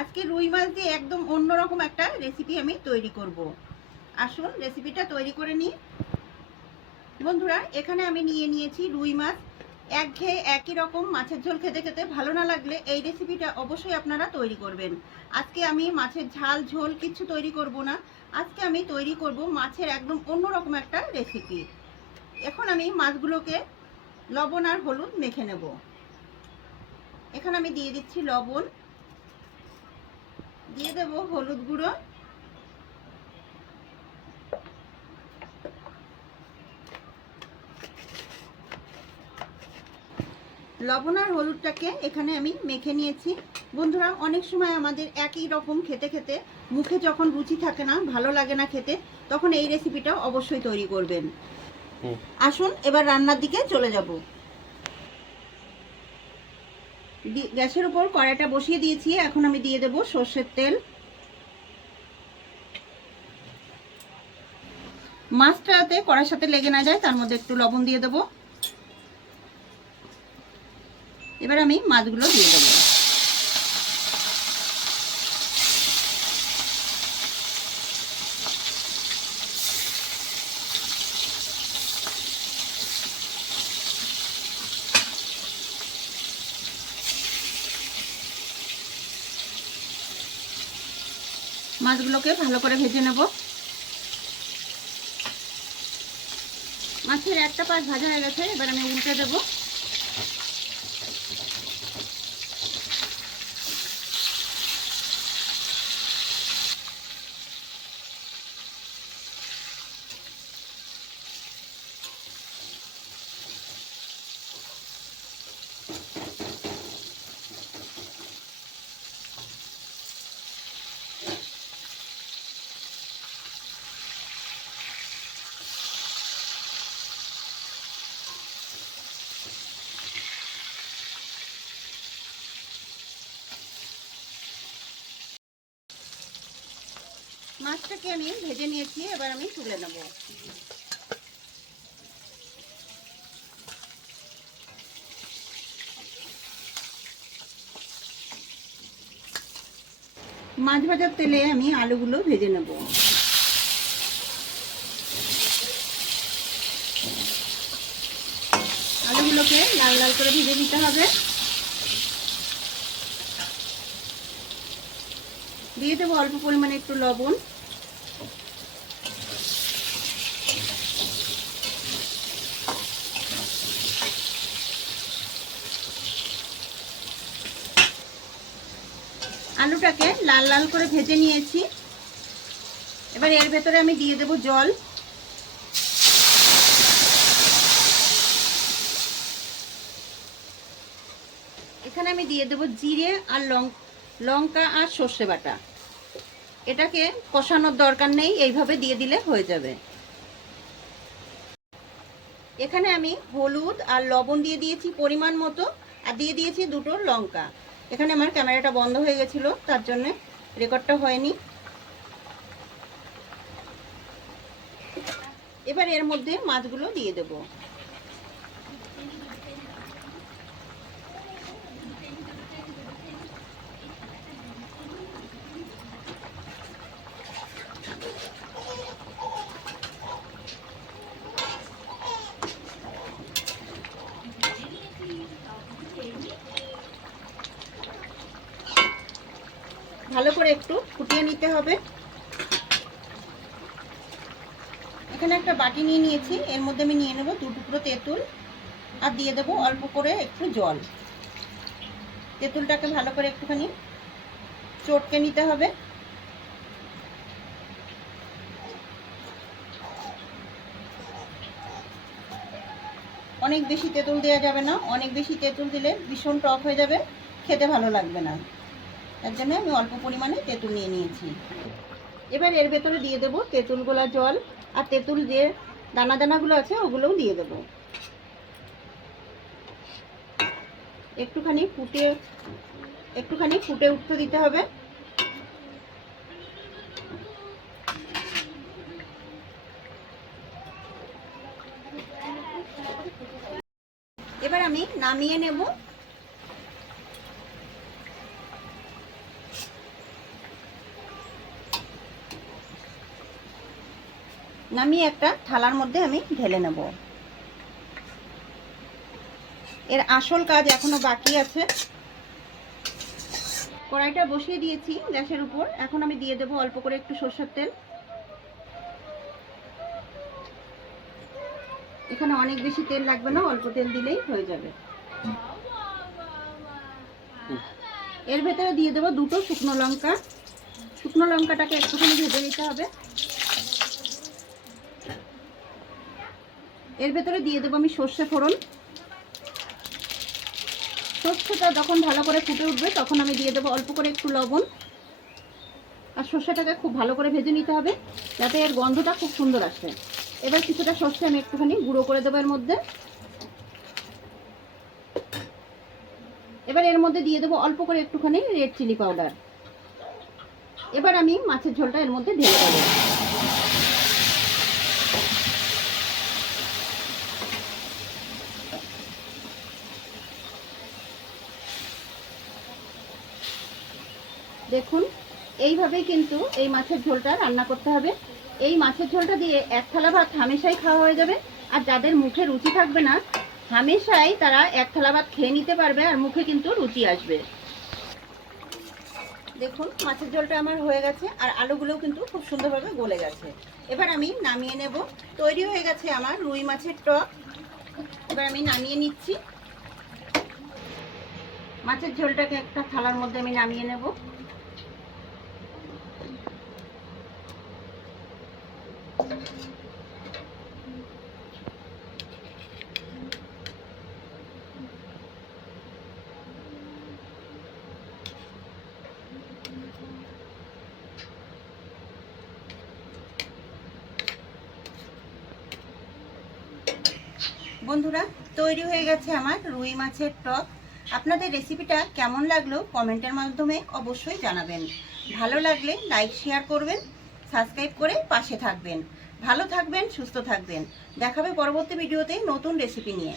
আজকে রুই মাছ দিয়ে একদম অন্যরকম একটা রেসিপি আমি তৈরি করব। আসুন রেসিপিটা তৈরি করে নিই। বন্ধুরা, এখানে আমি নিয়ে নিয়েছি রুই মাছ। একঘেয়ে একই রকম মাছের ঝোল খেতে খেতে ভালো না লাগলে এই রেসিপিটা অবশ্যই আপনারা তৈরি করবেন। আজকে আমি মাছের ঝাল ঝোল কিছু তৈরি করব না। আজকে আমি তৈরি করব মাছের একদম অন্যরকম একটা রেসিপি। এখন আমি মাছগুলোকে লবণ আর হলুদ মেখে নেব। এখানে আমি দিয়ে দিচ্ছি লবণ, দিয়ে দেব হলুদ গুঁড়ো, লবণ আর হলুদটাকে এখানে আমি মেখে নিয়েছি। বন্ধুরা, অনেক সময় আমাদের একই রকম খেতে খেতে মুখে যখন রুচি থাকে না, ভালো লাগে না খেতে, তখন এই রেসিপিটা অবশ্যই তৈরি করবেন। আসুন এবার রান্নার দিকে চলে যাব। গ্যাসের উপর কড়াইটা বসিয়ে দিয়েছি। এখন আমি দিয়ে দেব সর্ষের তেল। মাছটা যাতে কড়াইয়ের সাথে লেগে না যায় তার মধ্যে একটু লবণ দিয়ে দেব। এবার আমি মাছগুলো দিয়ে দেবো। মাছগুলোকে ভালো করে ভেজে নেব। মাছের একটা পাশ ভাজা হয়ে গেছে, এবার আমি উল্টে দেব। মাছটাকে আমি ভেজে নিয়েছি, এবার আমি তুলে নেব। মাছ ভাজার তেলে আমি আলুগুলো ভেজে নেব। আলুগুলোকে লাল লাল করে ভেজে নিতে হবে। দিয়ে দেবো অল্প পরিমাণে একটু লবণ, আলুটাকে লাল লাল করে ভেজে নিয়েছি। এবার এর ভেতরে আমি দিয়ে দেব জল। এখানে আমি দিয়ে দেব জিরে আর লঙ্কা আর সর্ষে বাটা। এটাকে কষানোর দরকার নেই, এইভাবে দিয়ে দিলে হয়ে যাবে। এখানে আমি হলুদ আর লবণ দিয়ে দিয়েছি পরিমাণ মতো, আর দিয়ে দিয়েছি দুটো লঙ্কা। এখানে আমার ক্যামেরাটা বন্ধ হয়ে গেছিল, তার জন্য রেকর্ডটা হয়নি। এবার এর মধ্যে মাছগুলো দিয়ে দেব। ভালো করে একটু ফুটিয়ে নিতে হবে। এখানে একটা বাটি নিয়ে নিয়েছি, এর মধ্যে আমি নিয়ে নেব 2 টুকরো তেঁতুল, আর দিয়ে দেবো অল্প করে একটু জল। তেঁতুলটাকে ভালো করে একটুখানি চটকে নিতে হবে। অনেক বেশি তেঁতুল দেওয়া যাবে না, অনেক বেশি তেঁতুল দিলে ভীষণ টক হয়ে যাবে, খেতে ভালো লাগবে না। তার জন্য আমি অল্প পরিমাণে তেঁতুল নিয়ে নিয়েছি। এবার এর ভেতরে দিয়ে দেবো তেঁতুল গোলা জল, আর তেঁতুল যে দানা দানাগুলো আছে ওগুলোও দিয়ে দেবো। একটুখানি ফুটে উঠতে দিতে হবে। এবার আমি নামিয়ে নেব। নামিয়ে একটা থালার মধ্যে আমি ঢেলে নেব। এর আসল কাজ এখনো বাকি আছে। কড়াইটা বসিয়ে দিয়েছি গ্যাসের উপর। এখন আমি দিয়ে দেবো অল্প করে একটু সরষের তেল। এখানে অনেক বেশি তেল লাগবে না, অল্প তেল দিলেই হয়ে যাবে। এর ভেতরে দিয়ে দেবো দুটো শুকনো লঙ্কা। শুকনো লঙ্কাটাকে একটুখানি ভেজে নিতে হবে। এর ভেতরে দিয়ে দেবো আমি সর্ষে ফোড়ন। সর্ষেটা যখন ভালো করে ফুটে উঠবে তখন আমি দিয়ে দেবো অল্প করে একটু লবণ। আর সর্ষেটাকে খুব ভালো করে ভেজে নিতে হবে যাতে এর গন্ধটা খুব সুন্দর আসে। এবার কিছুটা সর্ষে আমি একটুখানি গুঁড়ো করে দেবো এর মধ্যে। এবার এর মধ্যে দিয়ে দেবো অল্প করে একটুখানি রেড চিলি পাউডার। এবার আমি মাছের ঝোলটা এর মধ্যে ঢেলে দেবো। দেখুন এইভাবেই কিন্তু এই মাছের ঝোলটা রান্না করতে হবে। এই মাছের ঝোলটা দিয়ে এক থালা ভাত হামেশাই খাওয়া হয়ে যাবে। আর যাদের মুখে রুচি থাকবে না হামেশাই তারা এক থালা ভাত খেয়ে নিতে পারবে আর মুখে কিন্তু রুচি আসবে। দেখুন মাছের ঝোলটা আমার হয়ে গেছে আর আলুগুলোও কিন্তু খুব সুন্দরভাবে গলে গেছে। এবার আমি নামিয়ে নেব। তৈরি হয়ে গেছে আমার রুই মাছের টক। এবার আমি নামিয়ে নিচ্ছি। মাছের ঝোলটাকে একটা থালার মধ্যে আমি নামিয়ে নেব। বন্ধুরা তৈরি হয়ে গেছে আমার রুই মাছের টক। আপনাদের রেসিপিটা কেমন লাগলো কমেন্টের মাধ্যমে অবশ্যই জানাবেন। ভালো লাগলে লাইক শেয়ার করবেন, সাবস্ক্রাইব করে পাশে থাকবেন। ভালো থাকবেন, সুস্থ থাকবেন। দেখাবে পরবর্তী ভিডিওতে নতুন রেসিপি নিয়ে।